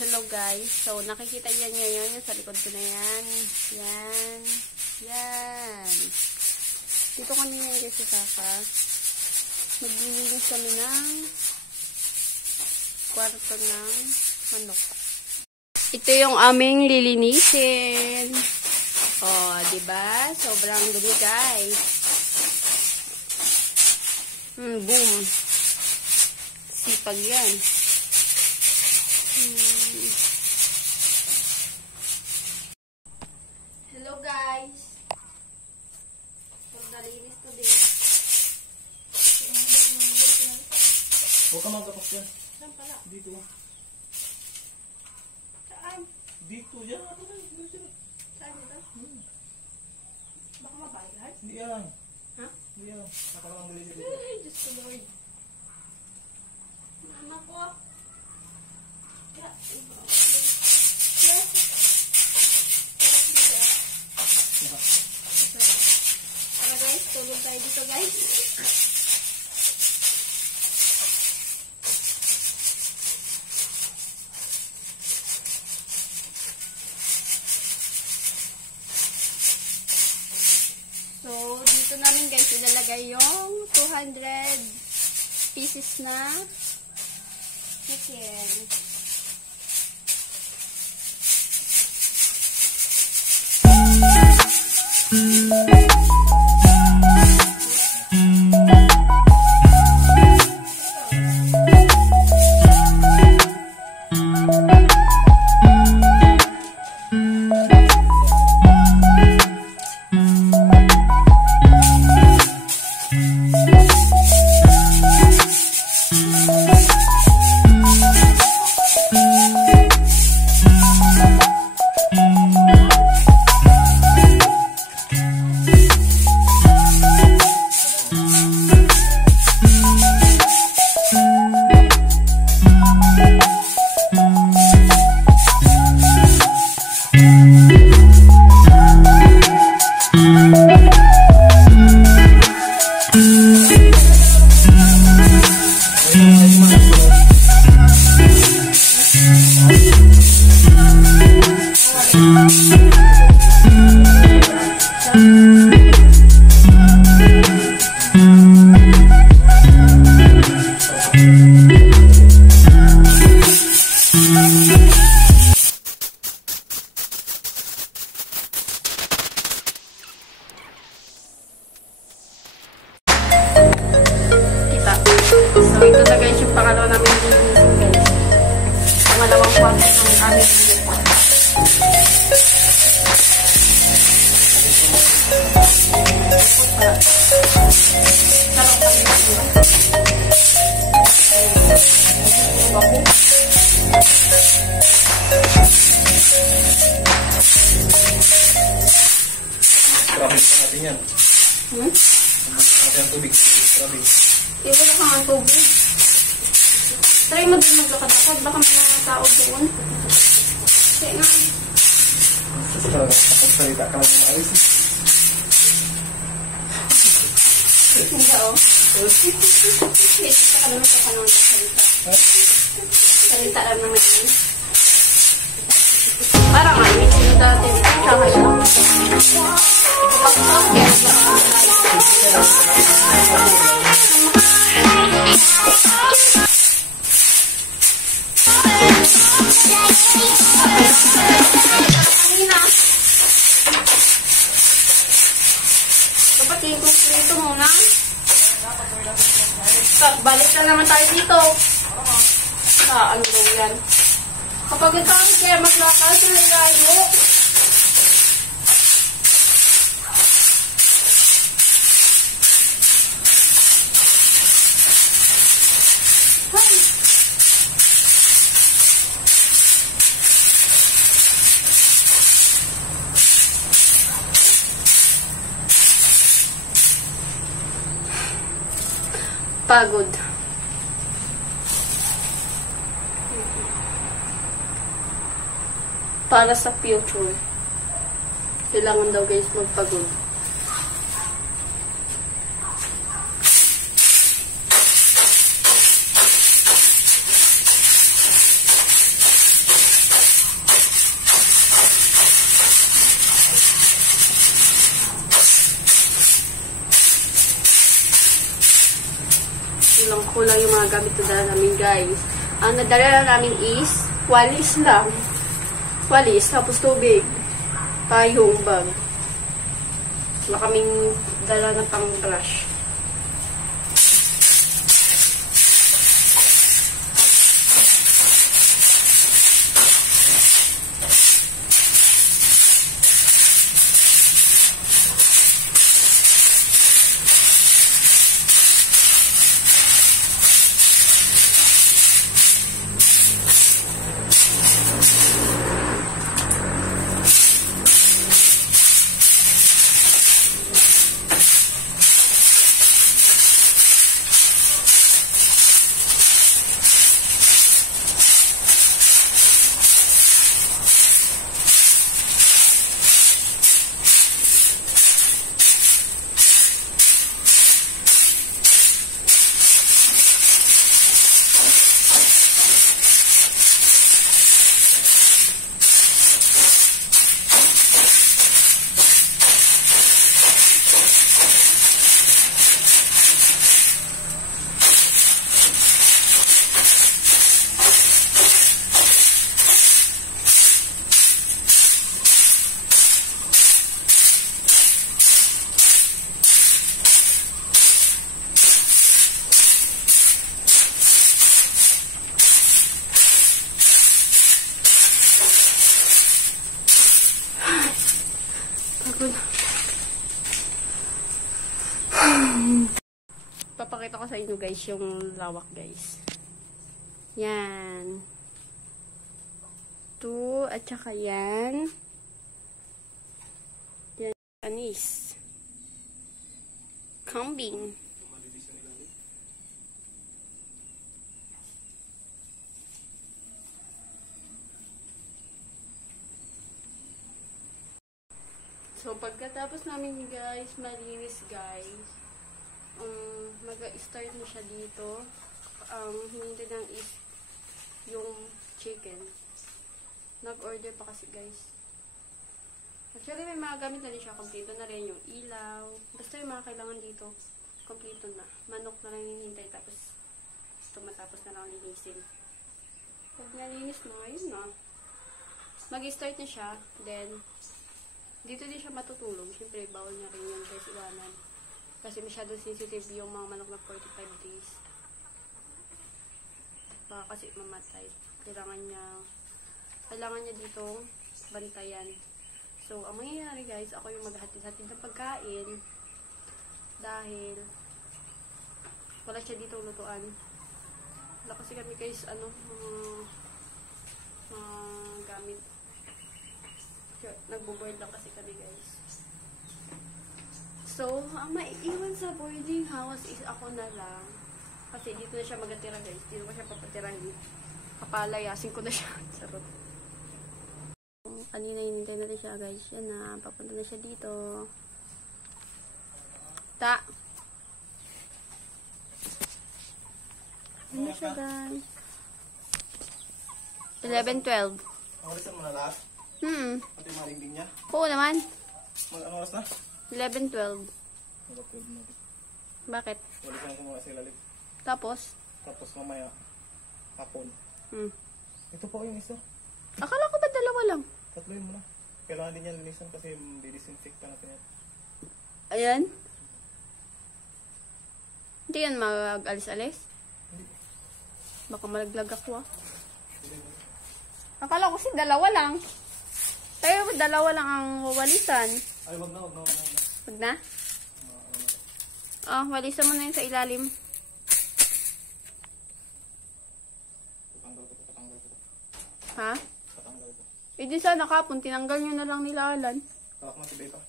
Hello guys. So, nakikita niyo ngayon yung sa likod ko na yan. Yan. Yan. Dito kami ngayon guys sa Saka. Maglilinis kami ng kwarto ng manok. Ito yung aming lilinisin. Oh, diba? Sobrang dumi guys. Boom. Sipag yan. Hello guys. Pagdalinis to din. Huwag ka magkapos yan. Saan pala? Dito. Saan? Dito yan. Saan dito? Baka mabayad? Hindi yan. Ha? Hindi yan. Nakalang dali dito. Ay, Diyos ko Lord. Mama ko. Tara guys, tulog tayo dito guys. So, dito namin guys ilalagay yung 200 pieces na chicken. So, ito na guys yung pangalawa namin lilinisin guys. Pangalawang kwarto ng aming lilinisin. Sarap lang yun. Traffic pa natin yan. Natin ang tubig. Traffic. Iwan na kang tubig. Try mo din maglakad-lakad. Baka may mga tao doon. Kaya nga. Kapagsalita ka lang ng ayos. Hindi o. Isa ka naman sa kanong salita. Salita lang naman yun. Parang nga, may sino dati. Tsaka lang. Dapat i-complete muna. Balik na naman tayo dito. Ano lang yan? Kapag ito ang kaya maglakad, nalilayo. Pagod. Para sa future. Kailangan daw guys magpagod. kulang yung mga gamit na dala namin, guys. Ang nadala na namin is walis lang. Walis, tapos tubig. Payong bag. Wala kaming dala na pang brush. Papakita ko sa inyo guys yung lawak guys. Yan. 2 at saka yan. Yan. Anis. Kambing. So, pagkatapos namin guys, malinis guys, mag-start na siya dito. Hinintay lang is yung chicken. Nag-order pa kasi guys. Actually, may mga gamit na rin siya. Kompleto na rin yung ilaw. Basta yung mga kailangan dito, kompleto na. Manok na lang hinintay tapos tumatapos na lang linisin. Pag nalinis mo, ayun na. Mag-start na siya. Then, dito din siya matutulog. Siyempre, bawal niya rin yan guys iwanan. Kasi masyado sensitive yung mga manok na 45 days. Baka kasi mamatay. Kailangan niya dito bantayan. So, ang mangyayari guys, ako yung maghatid-hatid ng pagkain. Dahil, wala siya dito lutuan. Wala kasi kami guys, mga gamit. Nagbo-board lang kasi kami guys. So, ang maiiwan sa boarding house is ako na lang. Kasi dito na siya magatira guys. Dito ko siya papatirahin. Kapalayasin ko na siya. Sarot. Kanina hinintay natin siya guys. Yan na. Papunta na siya dito. Ta! Ano na siya guys? 11:12. Ang mo na lahat? Pati maringding niya? Oo naman. Ano oras na? 11:12. Bakit? Wala ka lang kumuha sa ilalim. Tapos Mamaya, hapon. Ito po yung isa. Akala ko ba dalawa lang? Tatloyin mo na. Kailangan din yan linisan kasi di-disinfect pa natin yan. Ayan. Hindi yan mag-alis-alis? Hindi. Baka malaglag ako Akala ko kasi dalawa lang. Tayo dalawa lang ang wawalisan. Ay, wag na. Wag na? Walisan mo na yun sa ilalim. Patanggal ko. Ha? Patanggal ko. Eh di sana kapon, tinanggal nyo na lang nila Alan. Kalak mo si Beka.